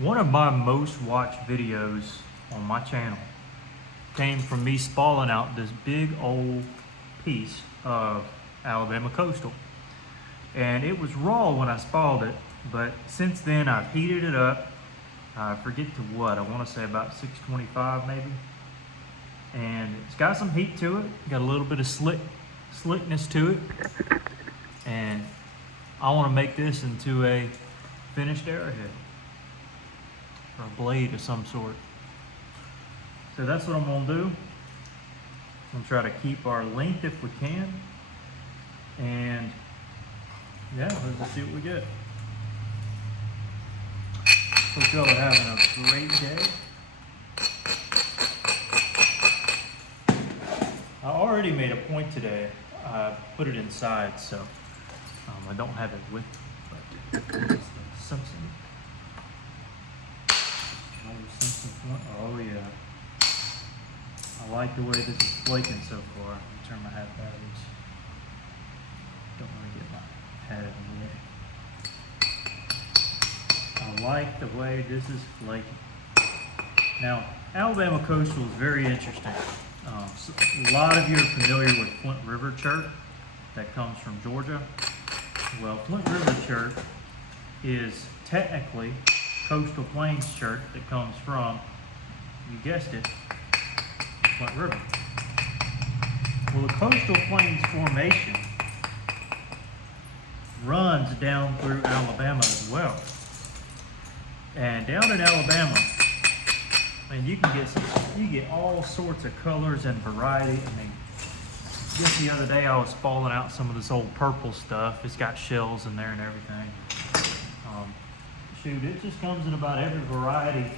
One of my most watched videos on my channel came from me spalling out this big old piece of Alabama coastal. And it was raw when I spalled it, but since then I've heated it up. I forget to what, I want to say about 625 maybe. And it's got some heat to it, got a little bit of slickness to it. And I want to make this into a finished arrowhead, or a blade of some sort. So that's what I'm gonna do. I'm gonna try to keep our length if we can. And yeah, let's just see what we get. Hope y'all are having a great day. I already made a point today. I put it inside, so I don't have it with me, but it's the Simpson. Oh yeah. I like the way this is flaking so far. Let me turn my hat batteries. Don't want to get my hat in the way. I like the way this is flaking. Now, Alabama coastal is very interesting. So a lot of you are familiar with Flint River Chert that comes from Georgia. Well, Flint River Chert is technically coastal plains chert that comes from, you guessed it, Flint River. Well, the coastal plains formation runs down through Alabama as well. And down in Alabama, man, you get all sorts of colors and variety. I mean, just the other day I was spalling out some of this old purple stuff. It's got shells in there and everything. Shoot, it just comes in about every variety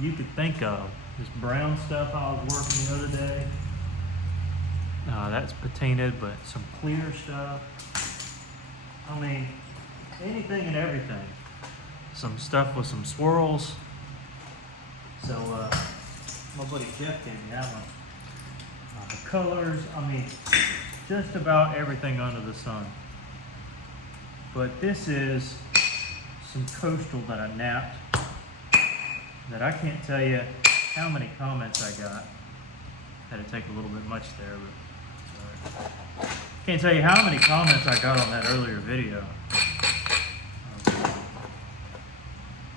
you could think of. This brown stuff I was working the other day, that's patinaed, but some clear stuff. I mean, anything and everything. Some stuff with some swirls. So, my buddy Jeff gave me that one. The colors, I mean, just about everything under the sun. But this is some coastal that I napped that I can't tell you how many comments I got. Had to take a little bit much there, but sorry. Can't tell you how many comments I got on that earlier video.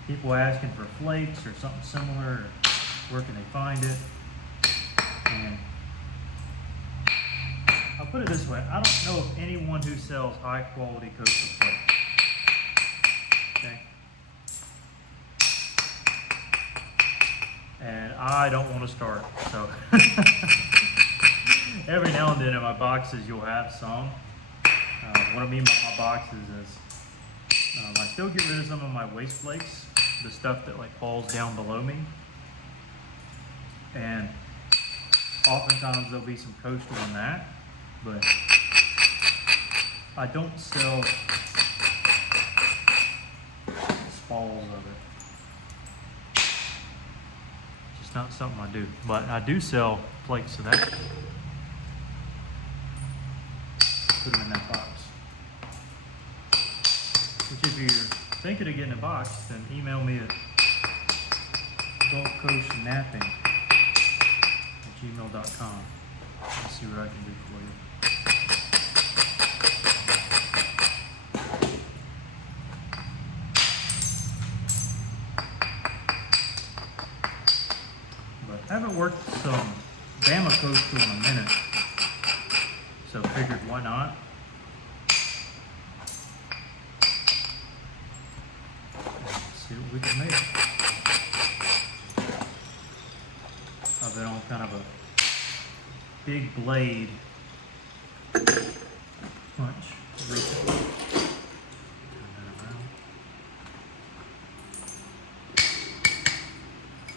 People asking for flakes or something similar, or where can they find it? And I'll put it this way, I don't know of anyone who sells high quality coastal flakes. Okay? And I don't want to start, so every now and then in my boxes you'll have some. What I mean by my boxes is I still get rid of some of my waste flakes, the stuff that like falls down below me, and oftentimes there'll be some coastal in that, but I don't sell spalls of it. Just not something I do, but I do sell flakes of that. Put them in that box. Which, if you're thinking of getting a box, then email me at gulfcoastknapping@gmail.com. Let's see what I can do for you. But I haven't worked some Bama coastal in a minute, so figured why not. See what we can make. I've been on kind of a big blade punch recently. Turn that around.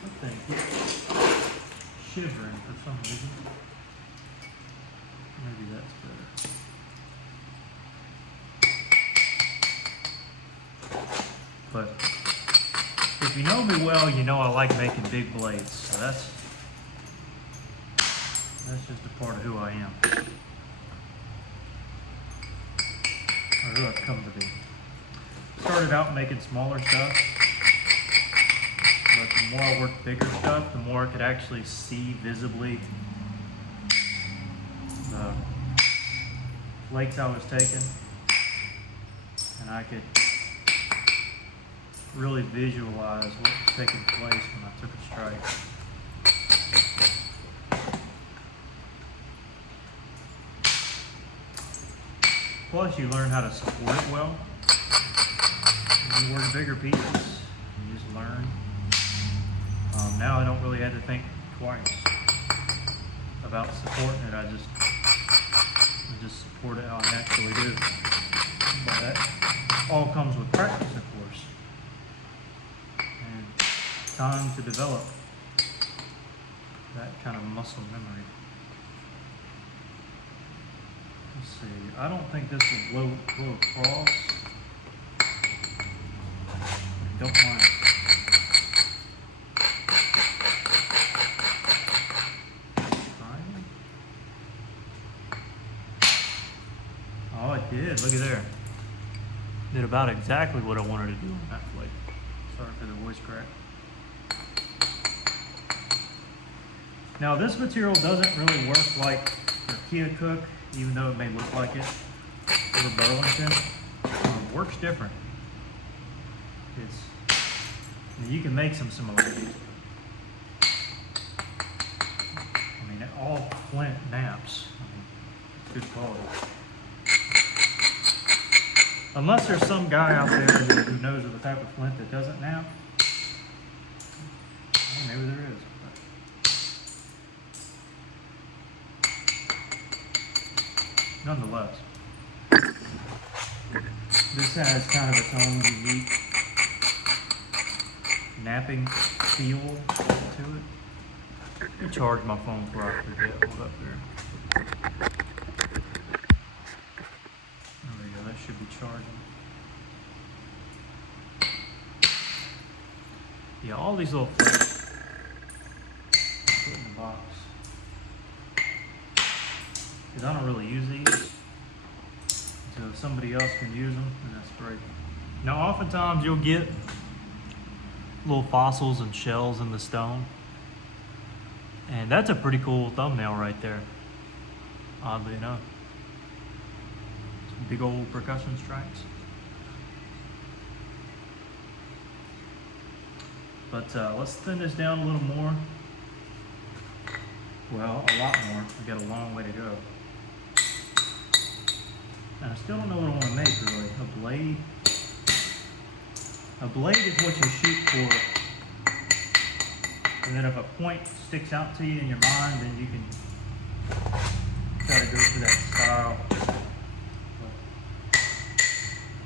That thing keeps shivering for some reason. Maybe that's better. But if you know me well, you know I like making big blades, so that's just a part of who I am, or who I've come to be. Started out making smaller stuff, the more I worked bigger stuff, the more I could actually see visibly the flakes I was taking, and I could really visualize what was taking place when I took a strike. Plus, you learn how to support it well. When you work bigger pieces, you just learn. Now I don't really have to think twice about supporting it. I just support it how I naturally do. But that all comes with practice, of course, and time to develop that kind of muscle memory. Let's see. I don't think this will blow across. Don't mind. Oh, it did. Look at there. Did about exactly what I wanted to do on that flake. Sorry for the voice crack. Now this material doesn't really work like for Keokuk, even though it may look like it. For Burlington, works different. You can make some similarities. I mean, all flint naps. I mean, good quality. Unless there's some guy out there who knows of the type of flint that doesn't nap. Well, maybe there is. But nonetheless, this has kind of its own unique napping feel to it. Let me charge my phone before I forget. Hold up there. There we go, that should be charging. Yeah, all these little flakes put in the box. Because I don't really use these. So if somebody else can use them, then that's great. Now oftentimes you'll get little fossils and shells in the stone, and that's a pretty cool thumbnail right there, oddly enough. Some big old percussion strikes. But let's thin this down a little more. Well, a lot more. We got a long way to go. And I still don't know what I want to make really. A blade. A blade is what you shoot for, and then if a point sticks out to you in your mind, then you can try to go for that style. But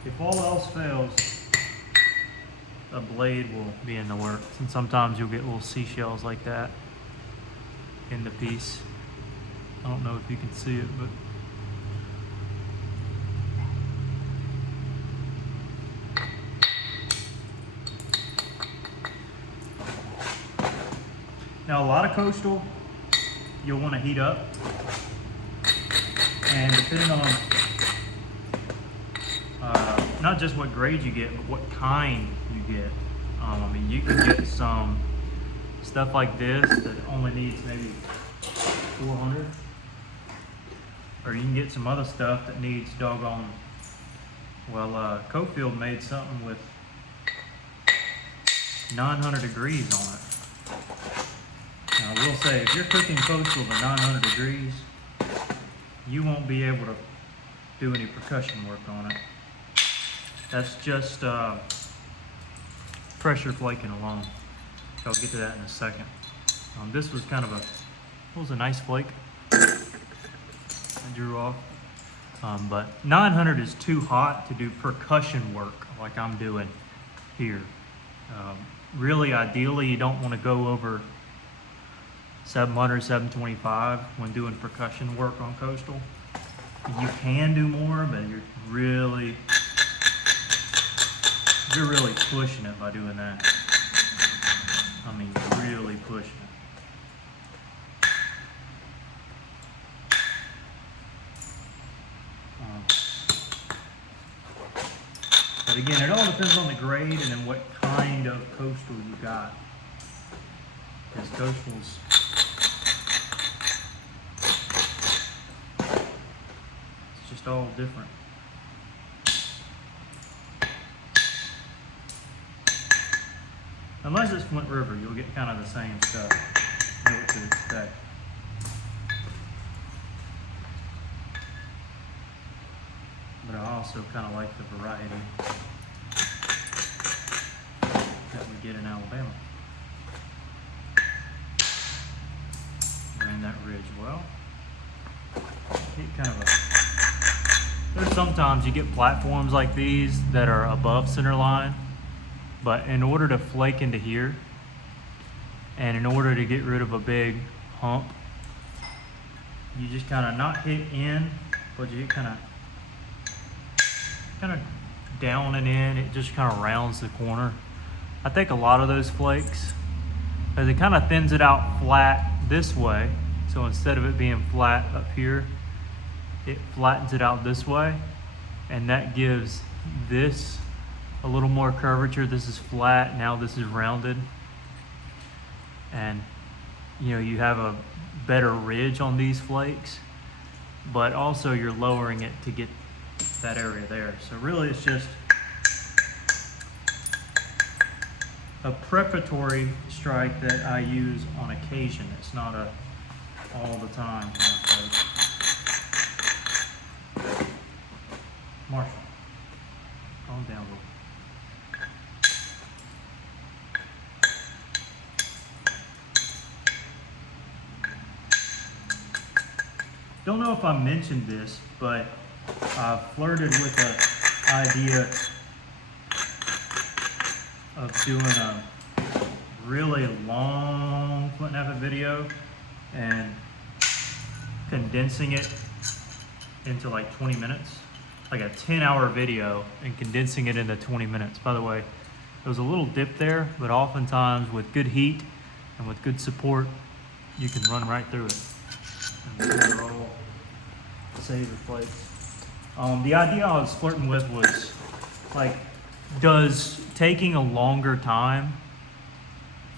if all else fails, a blade will be in the works, and sometimes you'll get little seashells like that in the piece. I don't know if you can see it, but now, a lot of coastal you'll want to heat up, and depending on not just what grade you get, but what kind you get. I mean, you can get some stuff like this that only needs maybe 400, or you can get some other stuff that needs doggone. Well, Cofield made something with 900 degrees on it. Now, I will say, if you're cooking coastal to 900 degrees, you won't be able to do any percussion work on it. That's just pressure flaking alone. I'll get to that in a second. This was kind of a nice flake I drew off. But 900 is too hot to do percussion work like I'm doing here. Really, ideally, you don't want to go over 700, 725 when doing percussion work on coastal. You can do more, but you're really pushing it by doing that. I mean, really pushing it. But again, it all depends on the grade and then what kind of coastal you got. Because Coastal's, it's just all different. Unless it's Flint River, you'll get kind of the same stuff. You know what to expect. But I also kind of like the variety that we get in Alabama. Ran that ridge well. There's sometimes you get platforms like these that are above center line, but in order to flake into here, and in order to get rid of a big hump, you just kind of not hit in, but you kind of down and in. It just kind of rounds the corner. I think a lot of those flakes, because it kind of thins it out flat this way, so instead of it being flat up here, it flattens it out this way, and that gives this a little more curvature. This is flat, now this is rounded, and you know, you have a better ridge on these flakes, but also you're lowering it to get that area there. So really it's just a preparatory strike that I use on occasion. It's not a all the time kind of flake. Marshall, calm down a little. Don't know if I mentioned this, but I flirted with the idea of doing a really long Flintknapping video and condensing it into like 20 minutes, like a 10-hour video and condensing it into 20 minutes. By the way, there was a little dip there, but oftentimes with good heat and with good support, you can run right through it. And they're all saver plates. The idea I was flirting with was, like, does taking a longer time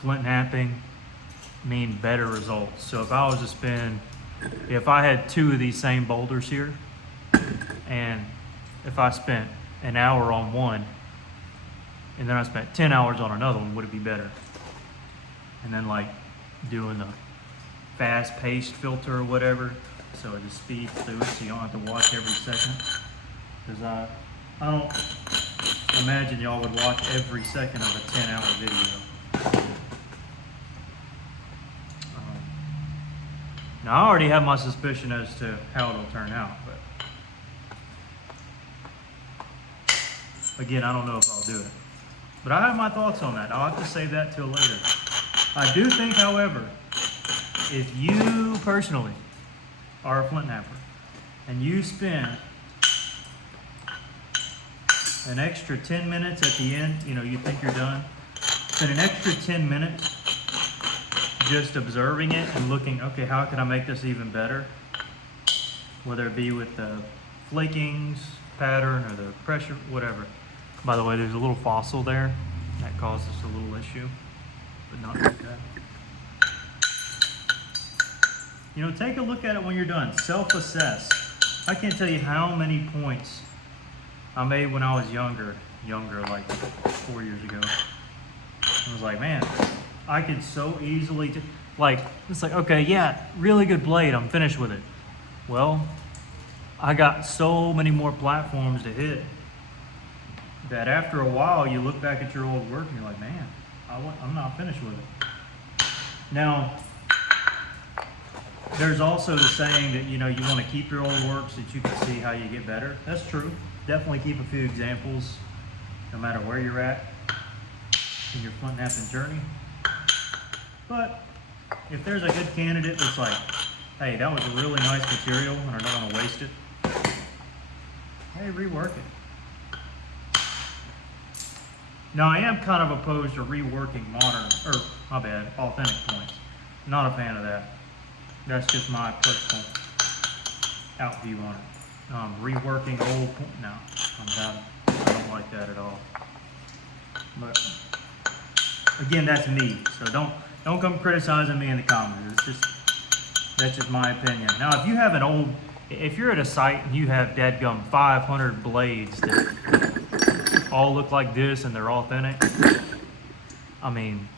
Flintknapping mean better results? So if I was to spend, if I had 2 of these same boulders here, and if I spent an hour on one, and then I spent 10 hours on another one, would it be better? And then like doing the fast-paced filter or whatever, so it just speeds through it so you don't have to watch every second. Because I don't imagine y'all would watch every second of a 10-hour video. Now I already have my suspicion as to how it'll turn out, but again, I don't know if I'll do it. But I have my thoughts on that. I'll have to save that till later. I do think, however, if you personally are a Flintknapper and you spend an extra 10 minutes at the end, you know, you think you're done, spend an extra 10 minutes just observing it and looking, okay, how can I make this even better? Whether it be with the flakings pattern or the pressure, whatever. By the way, there's a little fossil there that caused us a little issue, but not like that. You know, take a look at it when you're done. Self-assess. I can't tell you how many points I made when I was younger, like 4 years ago. I was like, man, I could so easily, it's like, okay, yeah, really good blade, I'm finished with it. Well, I got so many more platforms to hit that after a while, you look back at your old work and you're like, man, I'm not finished with it. Now, there's also the saying that, you know, you want to keep your old work so that you can see how you get better. That's true. Definitely keep a few examples, no matter where you're at in your Flintknapping journey. But if there's a good candidate that's like, hey, that was a really nice material and I don't want to waste it, hey, rework it. Now, I am kind of opposed to reworking authentic points. Not a fan of that. That's just my personal outview on it. Reworking old points, no, I don't like that at all. But again, that's me. So don't come criticizing me in the comments. That's just my opinion. Now, if you have if you're at a site and you have dadgum 500 blades that all look like this and they're authentic, I mean,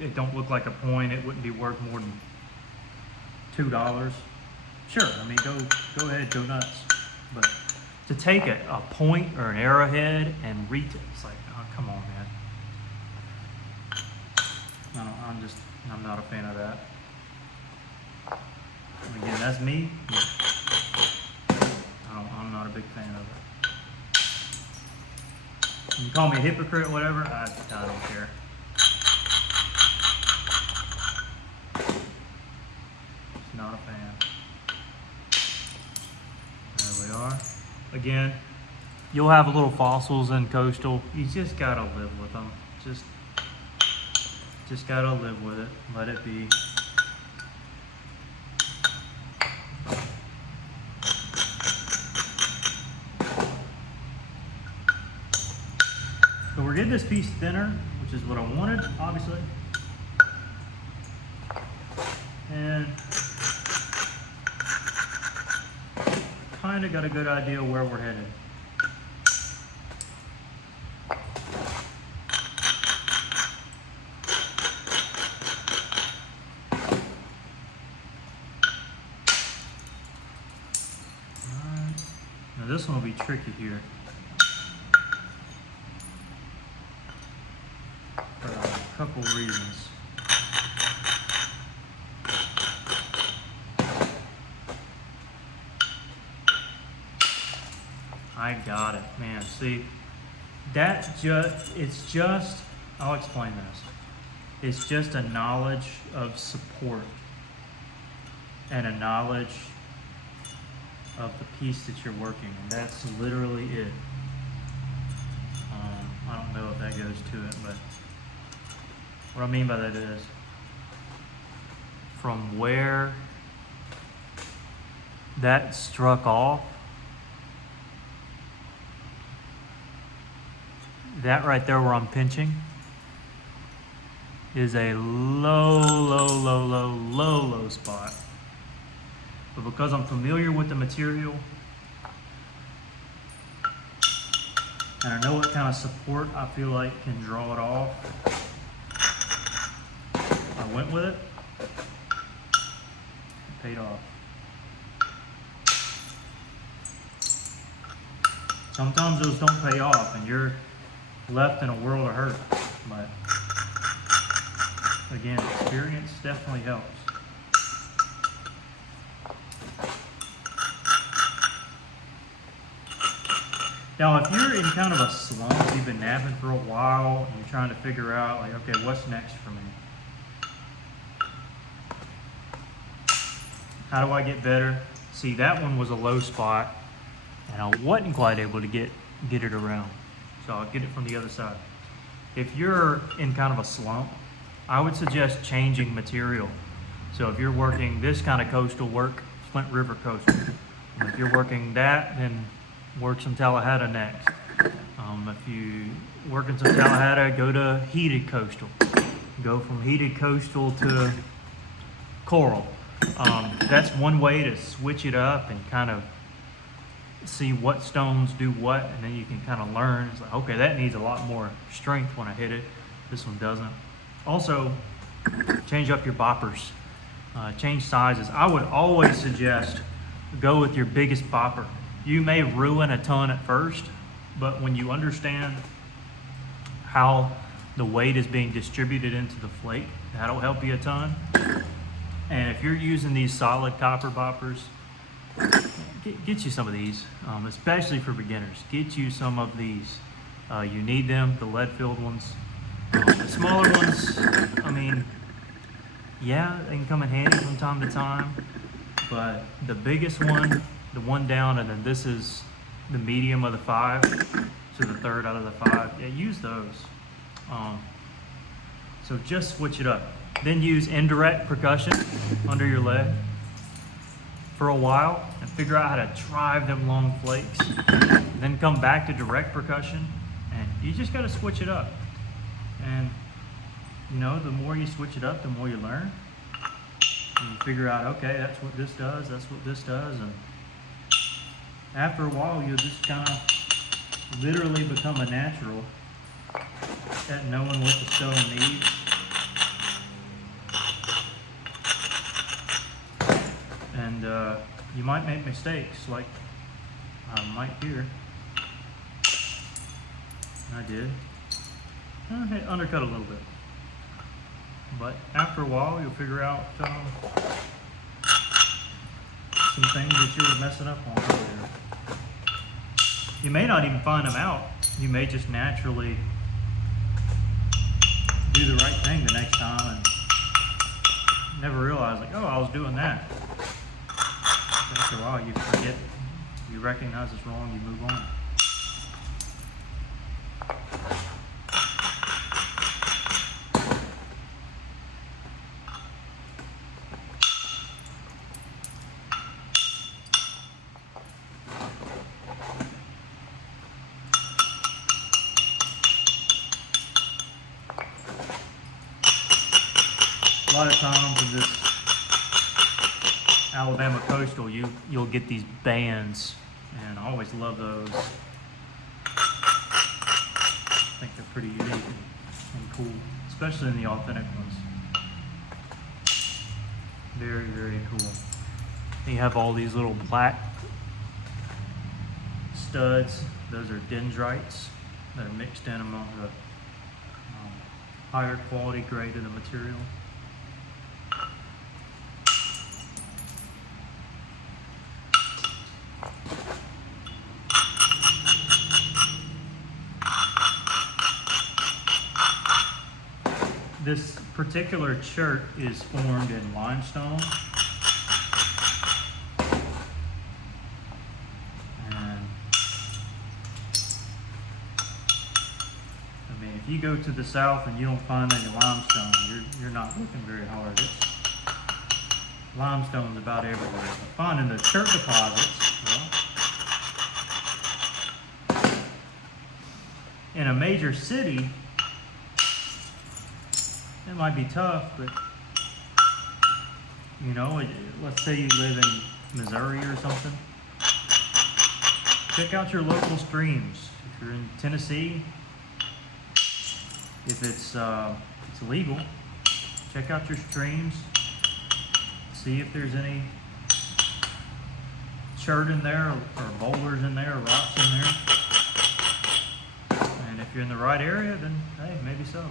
it don't look like a point, it wouldn't be worth more than $2. Sure, I mean, go ahead, go nuts. But to take a point or an arrowhead and it's like, oh, come on, man. I'm not a fan of that. And again, that's me. I'm not a big fan of it. You can call me a hypocrite, whatever, I don't care. Not a fan. There we are. Again, you'll have little fossils in coastal. You just gotta live with them. Just gotta live with it. Let it be. So we're getting this piece thinner, which is what I wanted, obviously. And kind of got a good idea where we're headed. Alright. Now this one will be tricky here. For a couple reasons. I got it, man. See, I'll explain this. It's just a knowledge of support and a knowledge of the piece that you're working, and that's literally it. I don't know if that goes to it, but what I mean by that is from where that struck off, that right there where I'm pinching is a low spot. But because I'm familiar with the material and I know what kind of support I feel like can draw it off, I went with it. It paid off. Sometimes those don't pay off and you're left in a world of hurt, but again, experience definitely helps. Now, if you're in kind of a slump, you've been napping for a while, and you're trying to figure out, like, okay, what's next for me? How do I get better? See, that one was a low spot, and I wasn't quite able to get it around. So I'll get it from the other side. If you're in kind of a slump, I would suggest changing material. So if you're working this kind of coastal work, Flint River coastal. If you're working that, then work some Tallahassee next. If you working some Tallahassee, go to heated coastal. Go from heated coastal to coral. That's one way to switch it up and kind of see what stones do what, and then you can kind of learn. It's like, okay, that needs a lot more strength when I hit it. This one doesn't. Also, change up your boppers. Change sizes. I would always suggest go with your biggest bopper. You may ruin a ton at first, but when you understand how the weight is being distributed into the flake, that'll help you a ton. And if you're using these solid copper boppers, get you some of these, especially for beginners. Get you some of these. You need them, the lead-filled ones. The smaller ones, I mean, yeah, they can come in handy from time to time, but the biggest one, the one down, and then this is the medium of the 5, so the third out of the 5. Yeah, use those. So just switch it up. Then use indirect percussion under your leg for a while and figure out how to drive them long flakes. Then come back to direct percussion, and you just got to switch it up. And you know, the more you switch it up, the more you learn. And you figure out, okay, that's what this does, that's what this does, and after a while, you'll just kind of literally become a natural at knowing what the stone needs. And you might make mistakes, like I might here. I did. I undercut a little bit. But after a while, you'll figure out some things that you were messing up on earlier. You may not even find them out. You may just naturally do the right thing the next time and never realize, like, oh, I was doing that. After a while, you forget, you recognize it's wrong, you move on. A lot of times in this Alabama coastal, you'll get these bands, and I always love those. I think they're pretty unique and cool, especially in the authentic ones. Very, very cool. You have all these little black studs. Those are dendrites that are mixed in among the higher quality grade of the material. This particular chert is formed in limestone. And I mean, if you go to the south and you don't find any limestone, you're not looking very hard. Limestone's about everywhere. But finding the chert deposits, well, in a major city, it might be tough, but you know, let's say you live in Missouri or something. Check out your local streams. If you're in Tennessee, if it's legal, check out your streams. See if there's any chert in there, or boulders in there, or rocks in there. And if you're in the right area, then hey, maybe so.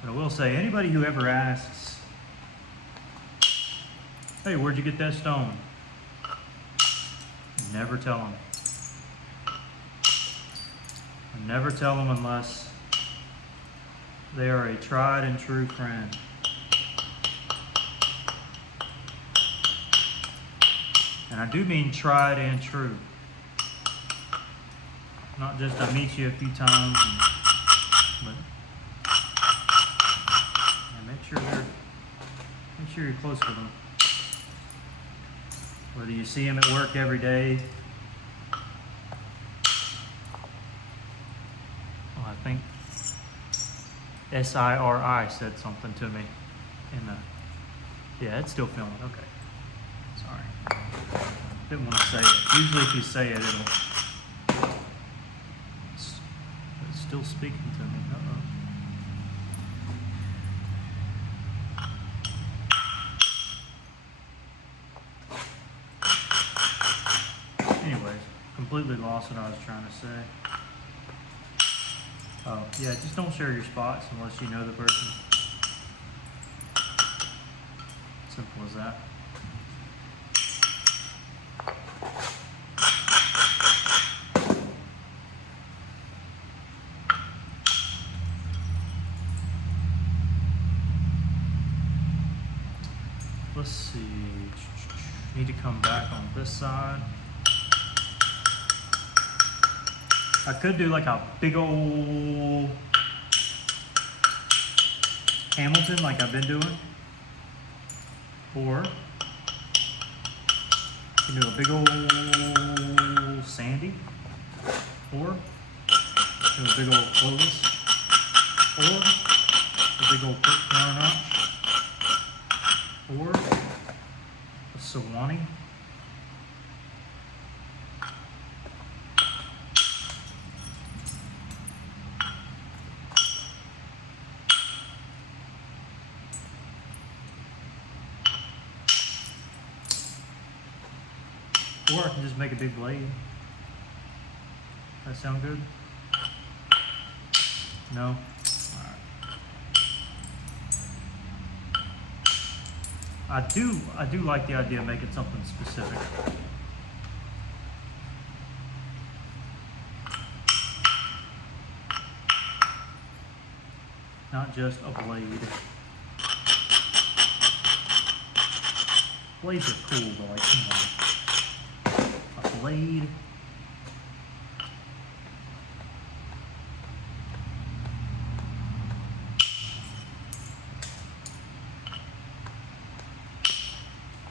But I will say, anybody who ever asks, hey, where'd you get that stone? Never tell them. Never tell them unless they are a tried and true friend. And I do mean tried and true. Not just I meet you a few times, but make sure you're close with them. Whether you see them at work every day. Oh, I think SIRI said something to me in the, yeah, it's still filming, okay. Sorry. Didn't want to say it. Usually if you say it, it's still speaking to me. Completely lost what I was trying to say. Oh, yeah, just don't share your spots unless you know the person. Simple as that. Let's see. Need to come back on this side. I could do like a big old Hamilton like I've been doing, or You can do a big old sandy, or do a big old Clovis, or a big old corner notch, or a Sewanee. Or I can just make a big blade. That sound good? No? Alright. I do like the idea of making something specific. Not just a blade. Blades are cool, but like, come on. A blade.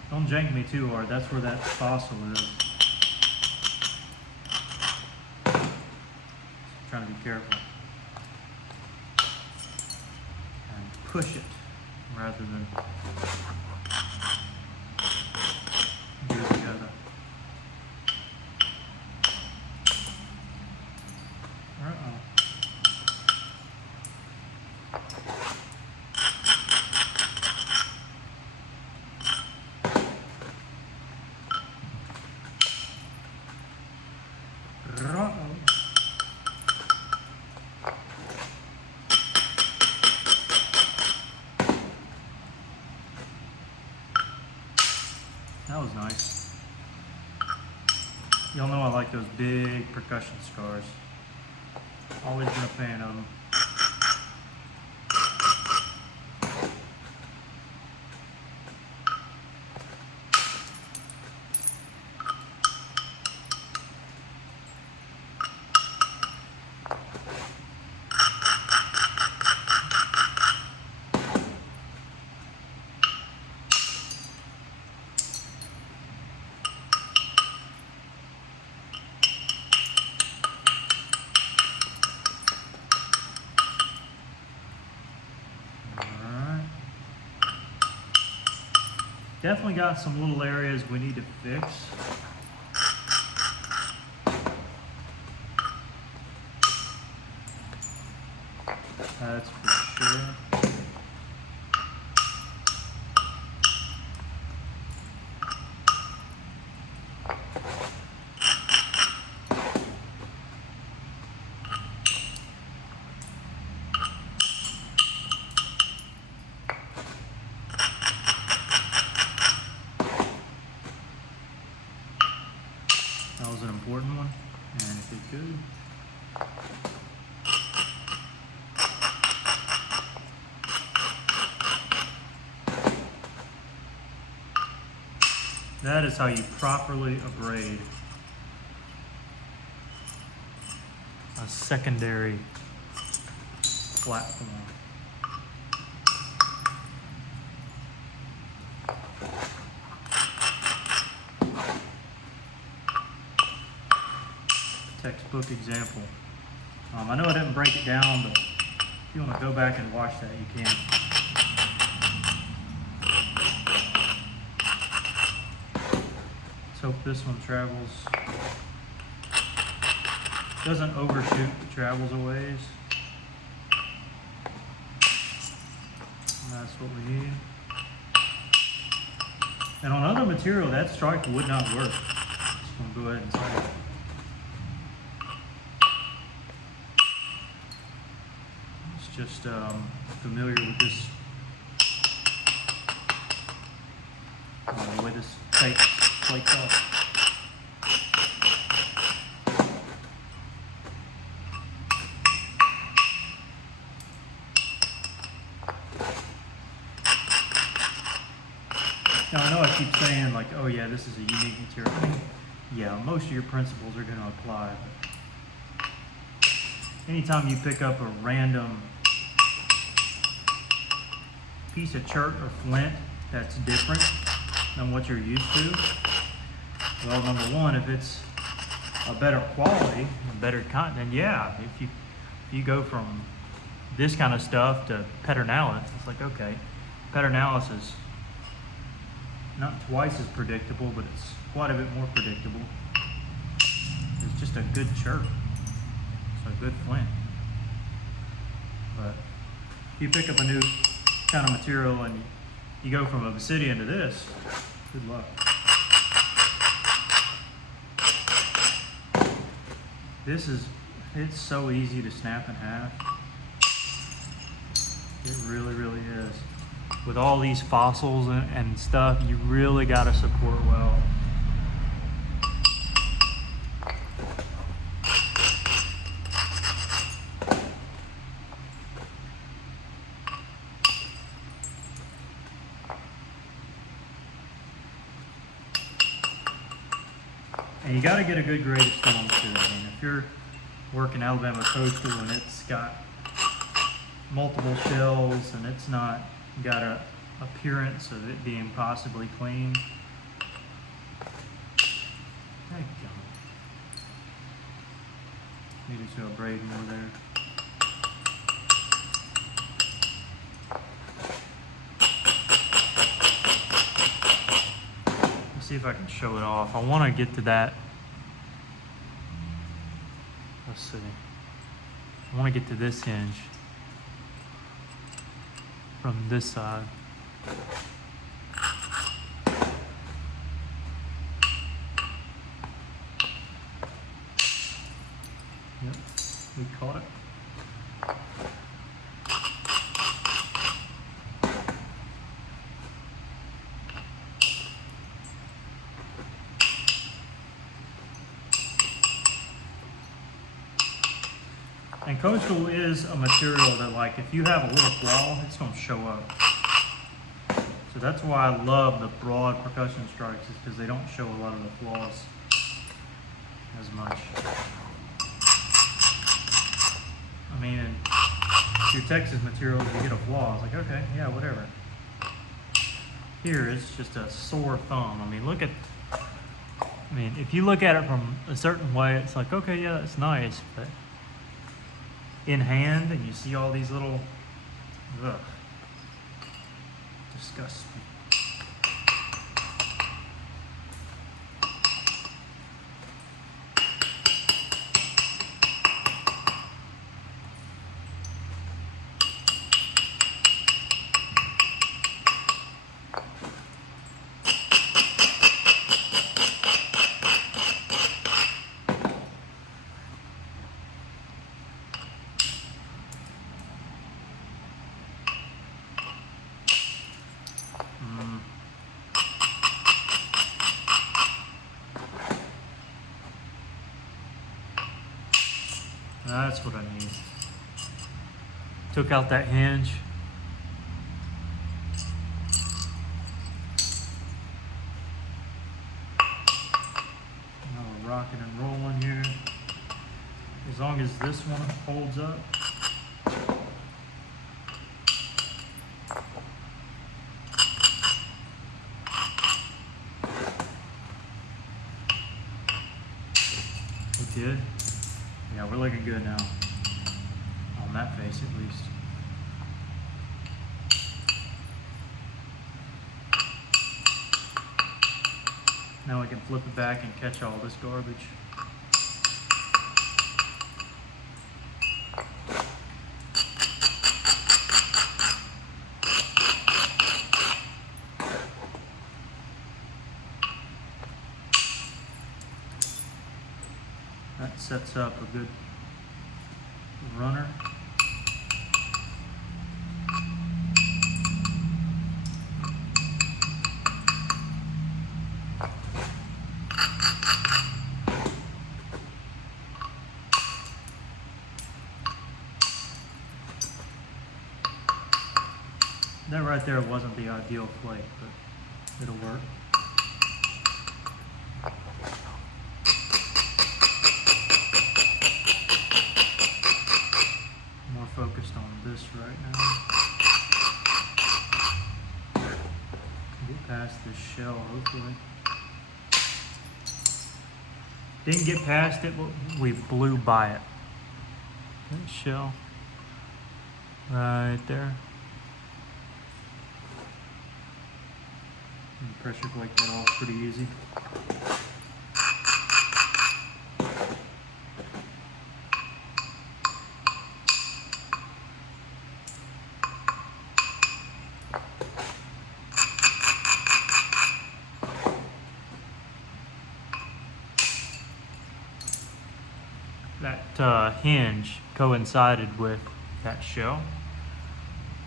Don't jank me too hard. That's where that fossil is. So I'm trying to be careful. And push it rather than do it together. That was nice. Y'all know I like those big percussion scars. Always been a fan of them. Definitely got some little areas we need to fix. That's for sure. That was an important one, and if it could. That is how you properly abrade a secondary platform. Textbook example. I know I didn't break it down, but if you want to go back and watch that, you can. Let's hope this one travels. Doesn't overshoot, but travels a ways. And that's what we need. And on other material, that strike would not work. Just want to go ahead and tell you. Just familiar with this, the way this tape flakes off. Now I know I keep saying like, oh yeah, this is a unique material. I mean, yeah, most of your principles are going to apply, but anytime you pick up a random piece of chert or flint that's different than what you're used to, Well, number one, if it's a better quality, a better content, yeah. If you go from this kind of stuff to Pedernales, it's like, okay, Pedernales is not twice as predictable, but it's quite a bit more predictable. It's just a good chert. It's a good flint. But if you pick up a new kind of material and you go from obsidian to this, good luck. It's so easy to snap in half. It really, really is. With all these fossils and stuff, you really got to support well. And you got to get a good grade of stone too. I mean, if you're working Alabama coastal and it's got multiple shells and it's not got a appearance of it being possibly clean, thank God. Needed to abrade more there. See if I can show it off. I want to get to that. Let's see. I want to get to this hinge from this side. Yep, we caught it. And coastal is a material that, like, if you have a little flaw, it's going to show up. So that's why I love the broad percussion strikes, is because they don't show a lot of the flaws as much. I mean, in your Texas materials, you get a flaw. It's like, okay, yeah, whatever. Here, it's just a sore thumb. I mean, if you look at it from a certain way, it's like, okay, yeah, that's nice, but in hand, and you see all these little, ugh, disgusts me. That's what I need. Took out that hinge. Now we're rocking and rolling here. As long as this one holds up. It did. Yeah, we're looking good now. On that face, at least. Now we can flip it back and catch all this garbage. That sets up a good runner. That right there wasn't the ideal flake, but it'll work. More focused on this right now. Get past this shell, hopefully. Didn't get past it, but we blew by it. That shell right there. And pressure flake that off pretty easy. That hinge coincided with that shell,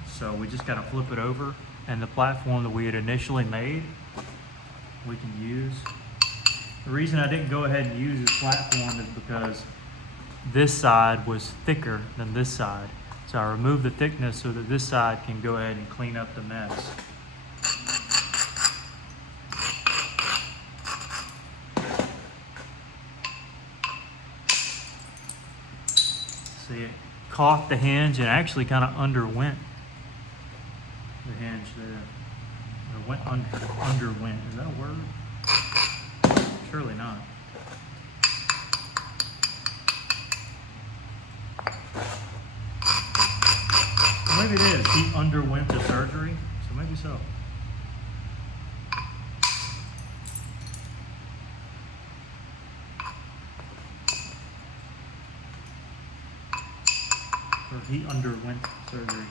so we just got to flip it over, and the platform that we had initially made we can use. The reason I didn't go ahead and use this platform is because this side was thicker than this side, so I removed the thickness so that this side can go ahead and clean up the mess. See, it caught the hinge and actually kind of underwent the hinge there. Or went underwent. Is that a word? Surely not. Well, maybe it is. He underwent the surgery, so maybe so. Or he underwent surgery.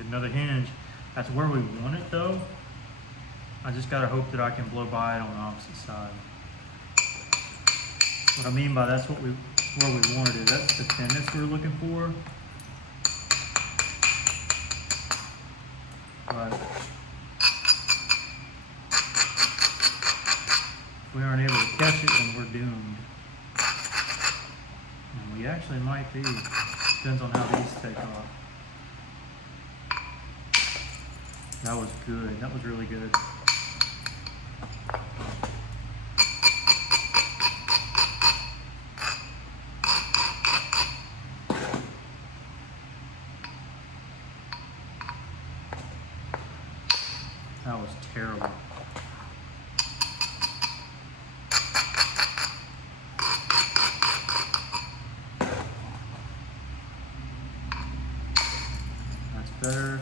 Another hinge. That's where we want it though. I just gotta hope that I can blow by it on the opposite side. What I mean by that's where we wanted it. That's the thinness we're looking for. But if we aren't able to catch it, then we're doomed. And we actually might be. Depends on how these take off. That was good. That was really good. That was terrible. That's better.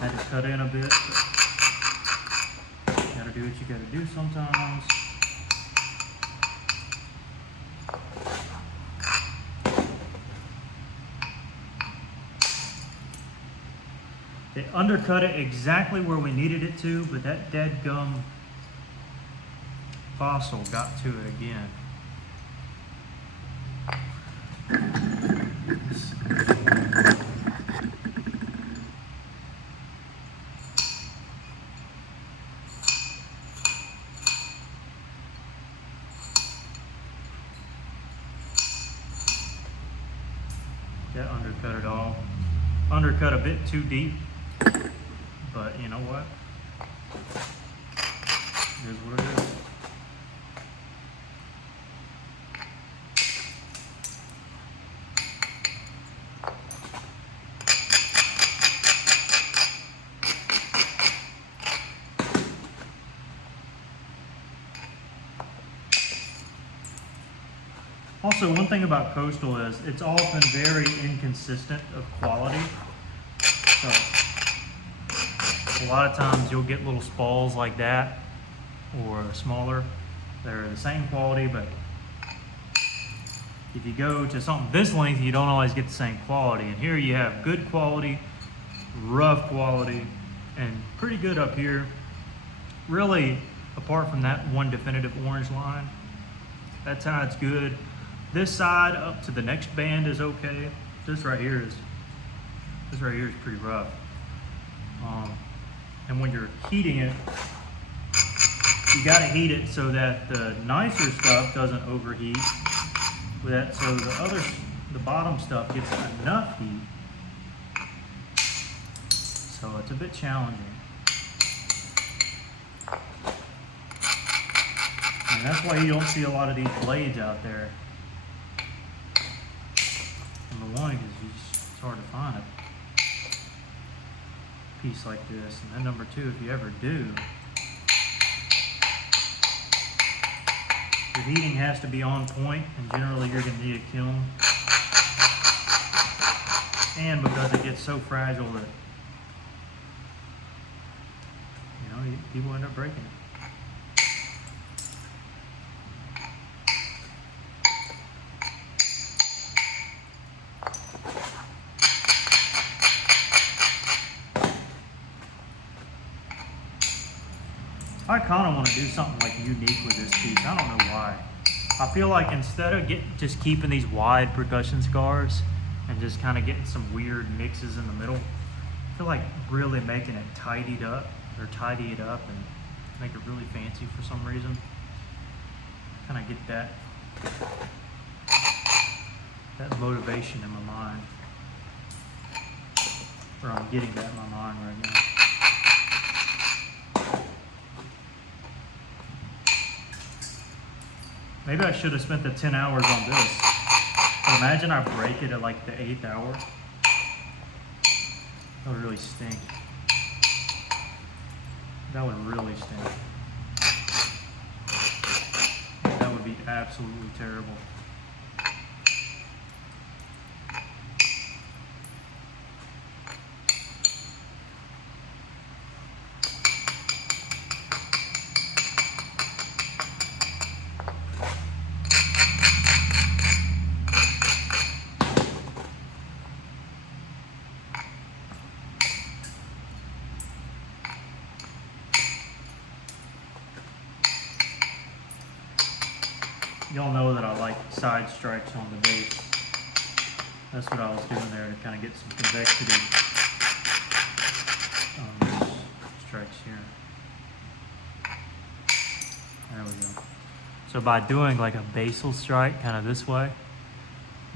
Had to cut in a bit. But gotta do what you gotta do sometimes. It undercut it exactly where we needed it to, but that dead-gum fossil got to it again. That undercut it all. Undercut a bit too deep, but you know what? Here's what it is. Also, one thing about coastal is it's often very inconsistent of quality. So, a lot of times you'll get little spalls like that, or smaller. They're the same quality, but if you go to something this length, you don't always get the same quality. And here you have good quality, rough quality, and pretty good up here. Really, apart from that one definitive orange line, that's how it's good. This side up to the next band is okay. This right here is pretty rough. And when you're heating it, you gotta heat it so that the nicer stuff doesn't overheat. So the bottom stuff gets enough heat. So it's a bit challenging. And And that's why you don't see a lot of these blades out there. Number one, because it's hard to find a piece like this. And then number two, if you ever do, the heating has to be on point, and generally you're going to need a kiln. And because it gets so fragile that, you know, people end up breaking it. I kind of want to do something like unique with this piece. I don't know why. I feel like instead of just keeping these wide percussion scars and just kind of getting some weird mixes in the middle, I feel like really making it tidy it up and make it really fancy for some reason. Kind of get that motivation in my mind. Or I'm getting that in my mind right now. Maybe I should have spent the 10 hours on this. But imagine I break it at like the 8th hour. That would really stink. That would really stink. That would be absolutely terrible. Y'all know that I like side stripes on the base. That's what I was doing there to kind of get some convexity on these stripes here. There we go. So by doing like a basal strike kind of this way,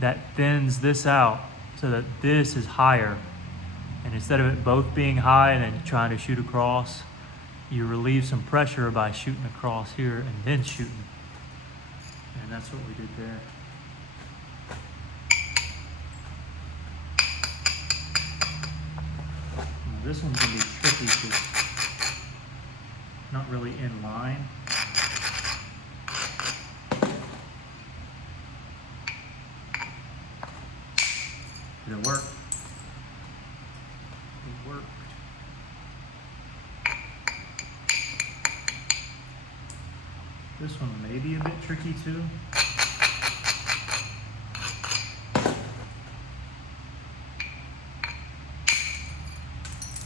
that thins this out so that this is higher. And instead of it both being high and then trying to shoot across, you relieve some pressure by shooting across here and then shooting. And that's what we did there. Now this one's going to be tricky because it's not really in line. Did it work? It worked. This one may be a bit tricky too.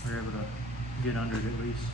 We're able to get under it at least.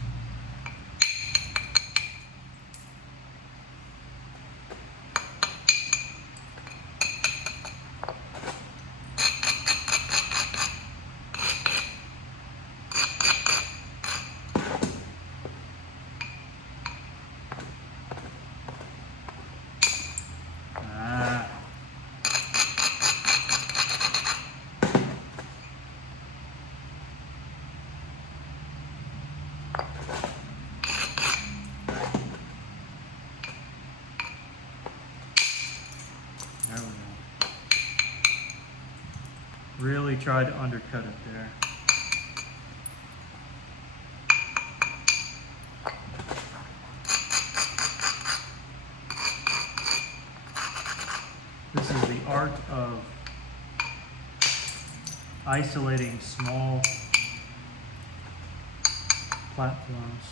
Really tried to undercut it there. This is the art of isolating small platforms.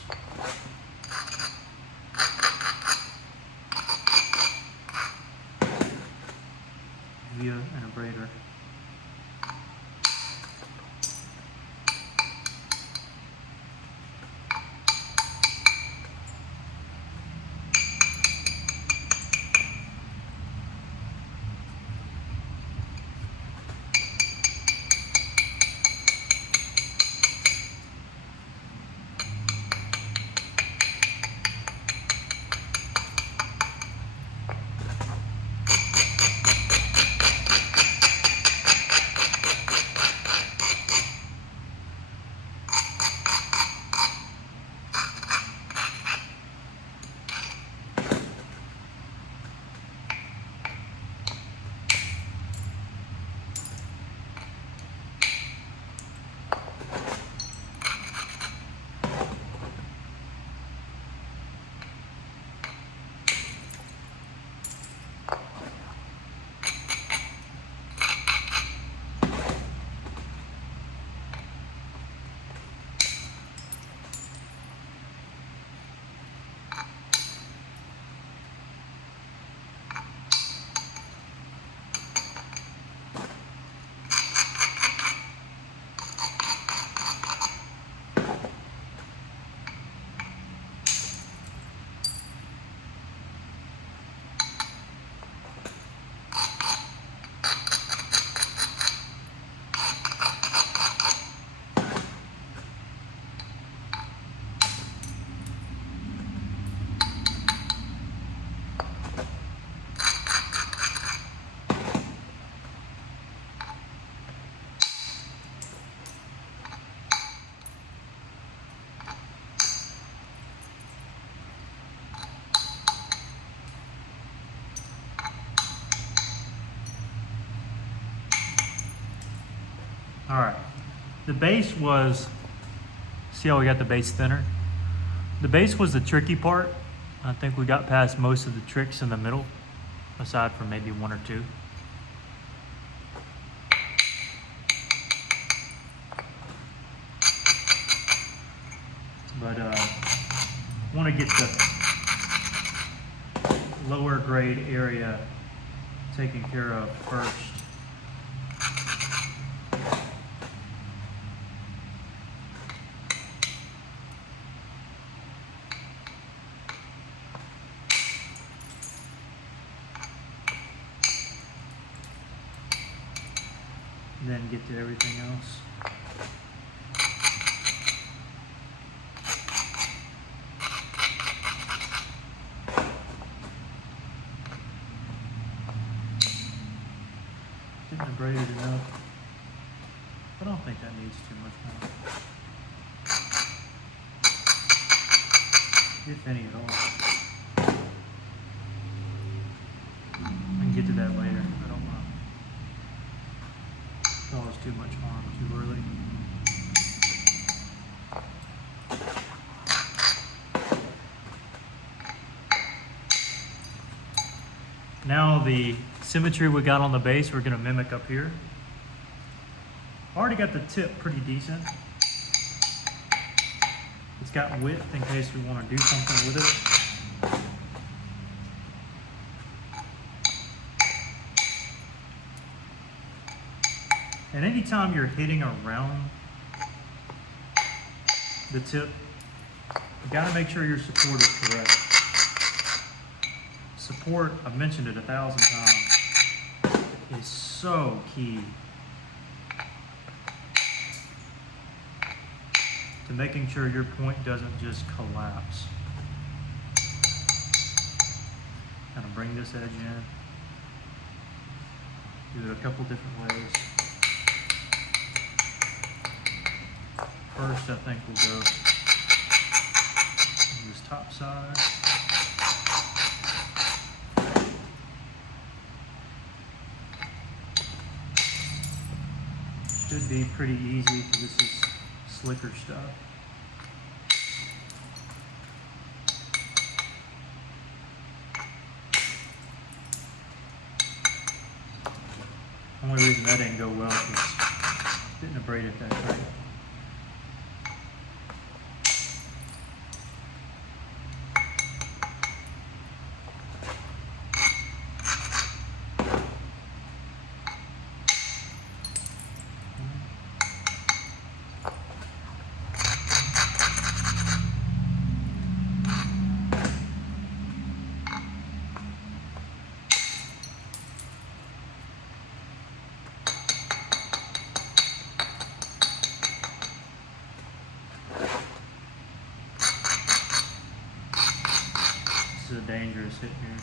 Via an abrader. All right, the base was, see how we got the base thinner? The base was the tricky part. I think we got past most of the tricks in the middle, aside from maybe one or two. But want to get the lower grade area taken care of first. And then get to everything else. Getting it braided enough. I don't think that needs too much more. If any at all. I can get to that later. I don't want to cause too much harm too early. Now the symmetry we got on the base, we're going to mimic up here. Already got the tip pretty decent. It's got width in case we want to do something with it. And anytime you're hitting around the tip, you got to make sure your support is correct. Support, I've mentioned it 1,000 times, is so key to making sure your point doesn't just collapse. Kind of bring this edge in. Do it a couple different ways. First, I think we'll go on this top side. Should be pretty easy because this is slicker stuff. Only reason that didn't go well is didn't abrade it that great. This is a dangerous hit here.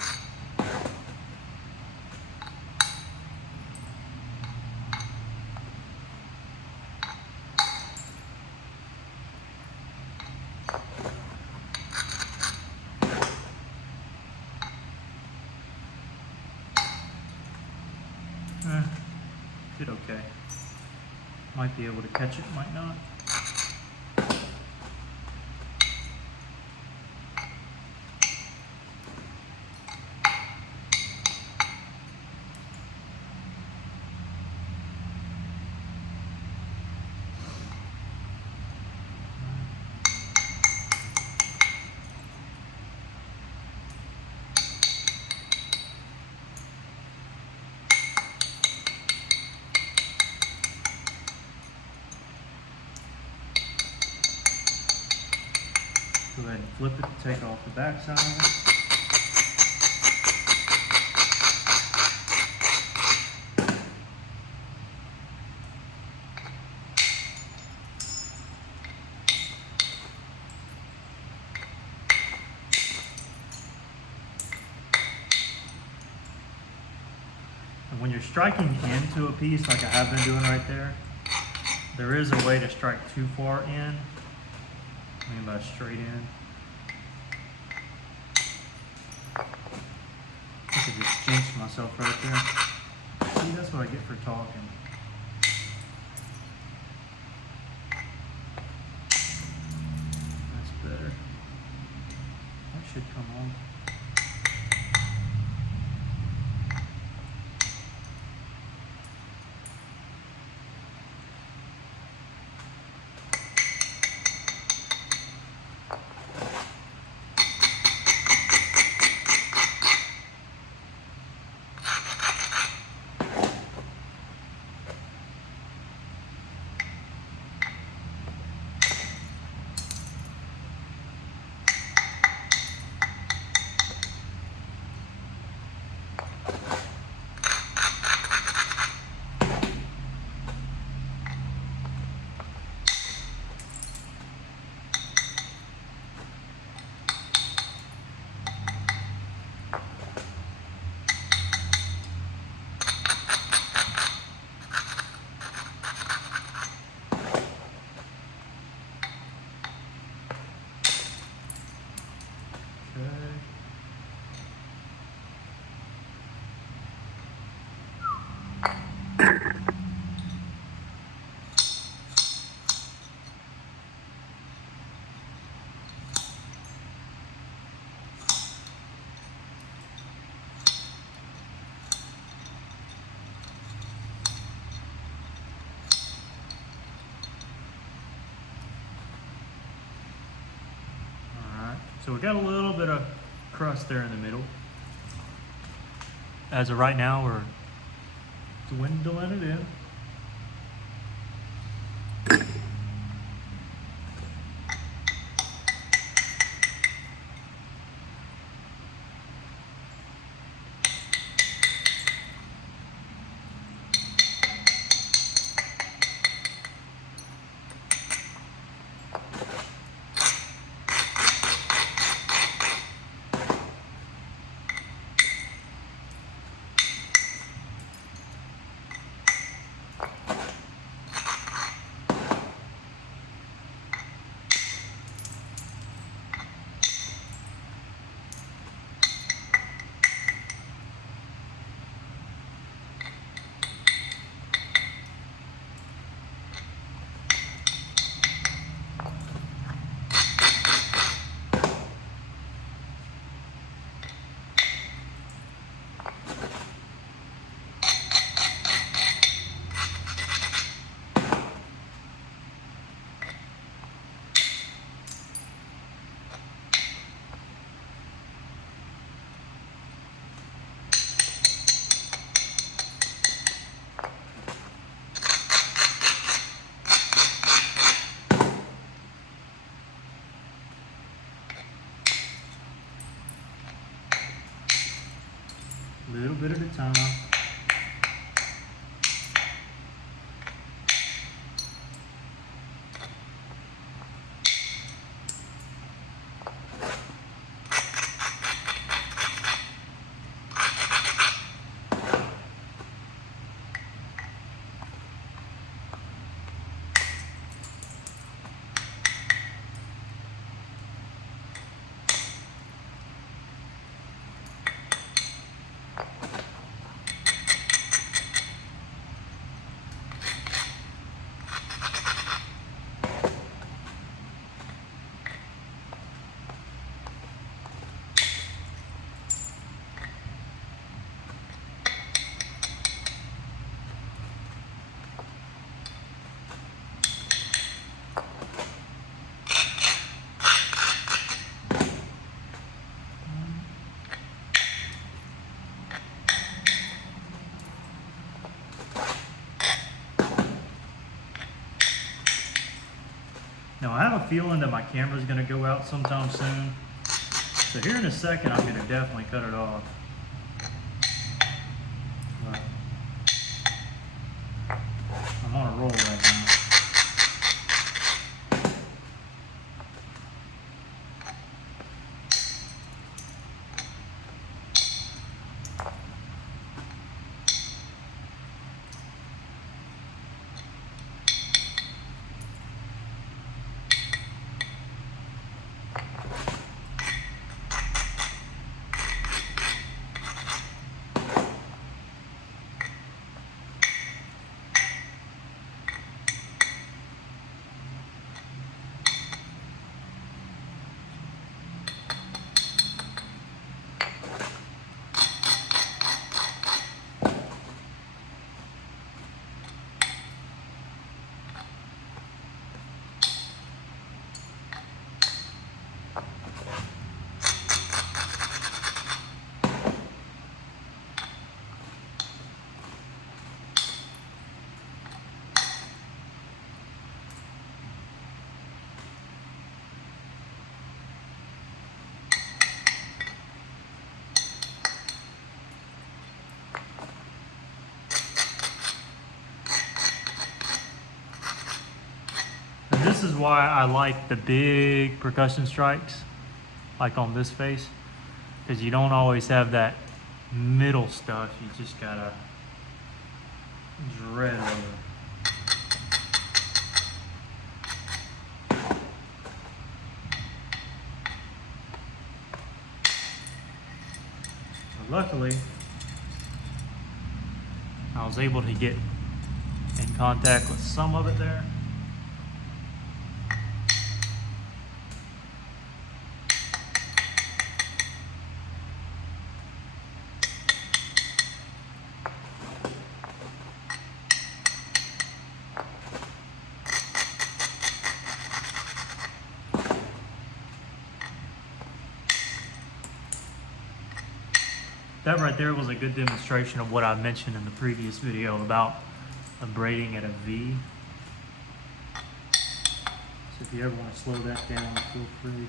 Did okay. Might be able to catch it, might not. Go ahead and flip it to take off the back side. And when you're striking into a piece like I have been doing right there is a way to strike too far in. I mean by straight in. I could just jinx myself right there. See, that's what I get for talking. should come on. So we got a little bit of crust there in the middle. As of right now, we're dwindling it in. Little bit at a time. Now I have a feeling that my camera's gonna go out sometime soon. So here in a second, I'm gonna definitely cut it off. But I'm on a roll right now. why I like the big percussion strikes, like on this face, because you don't always have that middle stuff. You just gotta dread over. But luckily, I was able to get in contact with some of it there. That right there was a good demonstration of what I mentioned in the previous video about braiding at a V. So if you ever want to slow that down, feel free.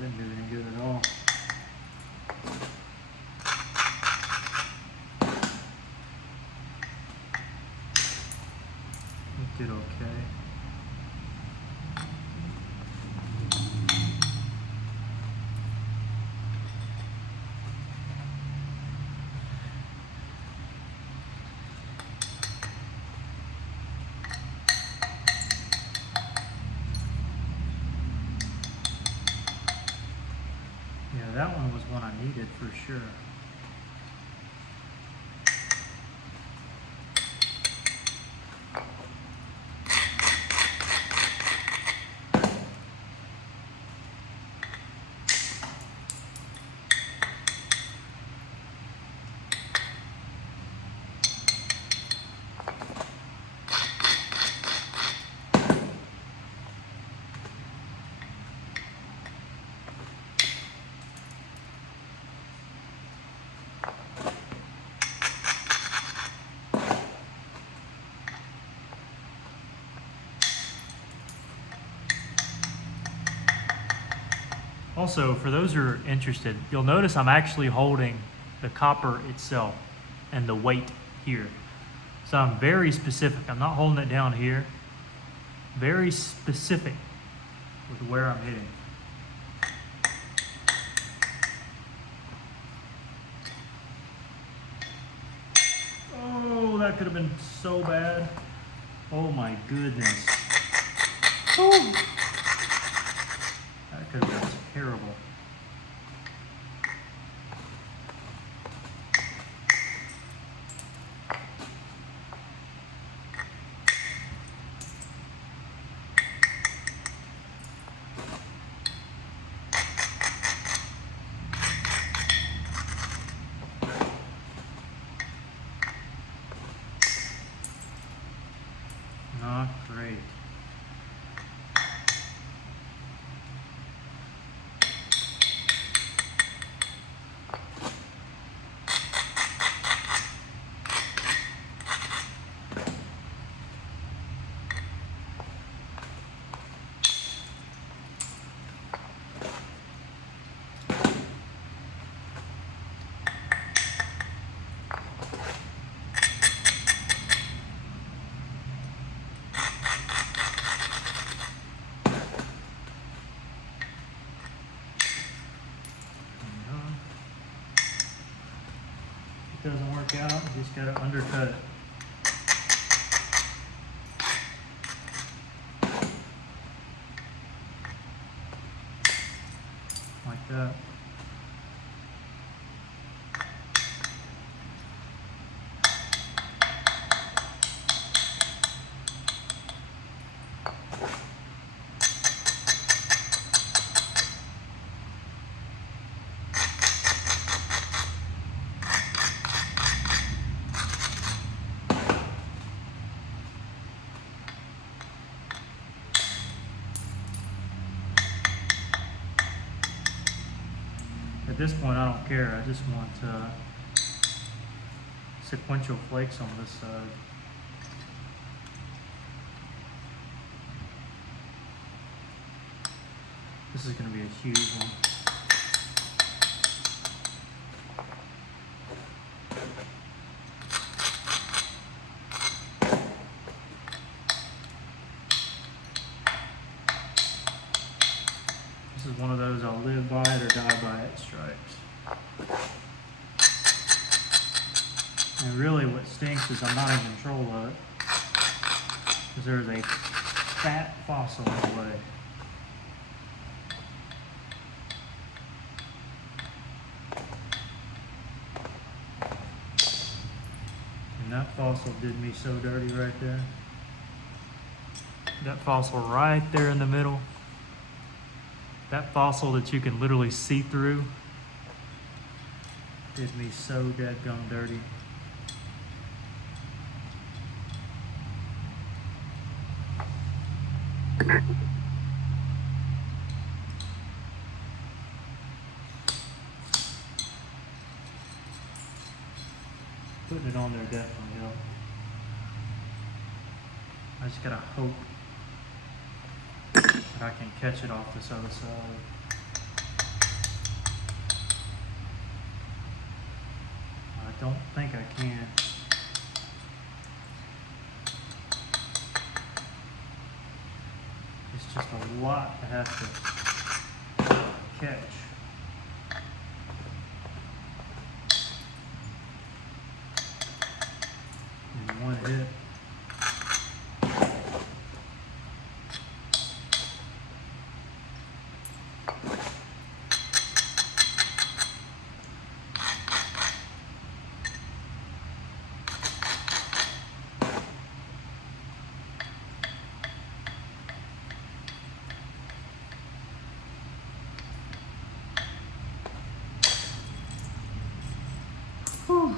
Didn't do any good at all. It did okay. Yeah, that one was one I needed for sure. Also, for those who are interested, you'll notice I'm actually holding the copper itself and the weight here. So I'm very specific. I'm not holding it down here. Very specific with where I'm hitting. Oh, that could have been so bad. Oh my goodness. Oh. That could have been terrible. Not great. Doesn't work out, you just gotta undercut it. Like that. this point, I don't care. I just want sequential flakes on this side. This is going to be a huge one. This is one of those I'll live by it or die by it stripes. And really what stinks is I'm not in control of it, because there's a fat fossil in the way. And that fossil did me so dirty right there. That fossil right there in the middle. That fossil that you can literally see through did me so dadgum dirty. Putting it on there definitely helped. I just gotta hope that I can catch it off this other side. I don't think I can. It's just a lot to have to catch. In one hit. Whew.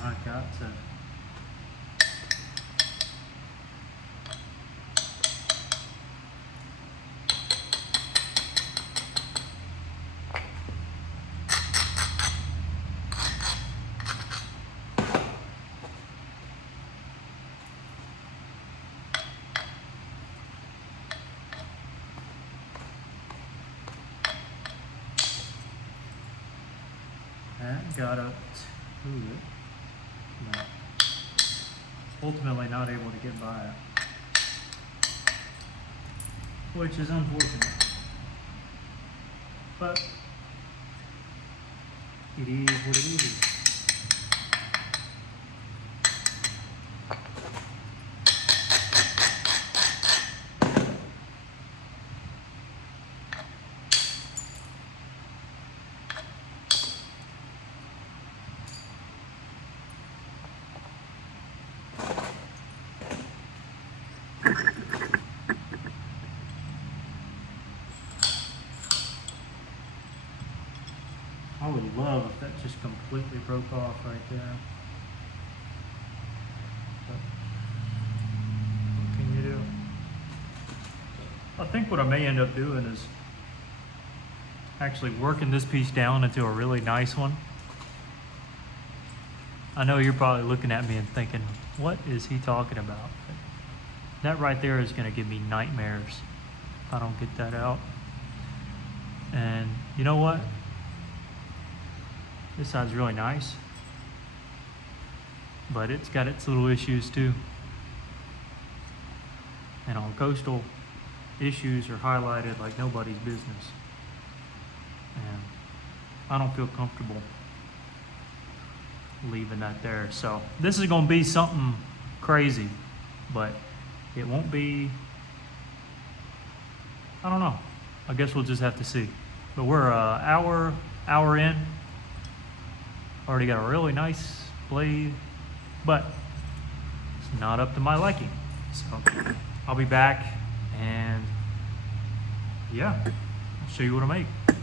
I got to. That got up to it. No. Ultimately not able to get by it, which is unfortunate, but it is what it is. I would love if that just completely broke off right there. But what can you do? I think what I may end up doing is actually working this piece down into a really nice one. I know you're probably looking at me and thinking, what is he talking about? But that right there is going to give me nightmares if I don't get that out. And you know what? This side's really nice, but it's got its little issues too. And on coastal, issues are highlighted like nobody's business. And I don't feel comfortable leaving that there. So this is going to be something crazy, but it won't be, I don't know. I guess we'll just have to see. But we're an hour in. Already got a really nice blade, but it's not up to my liking. So I'll be back and yeah, I'll show you what I make.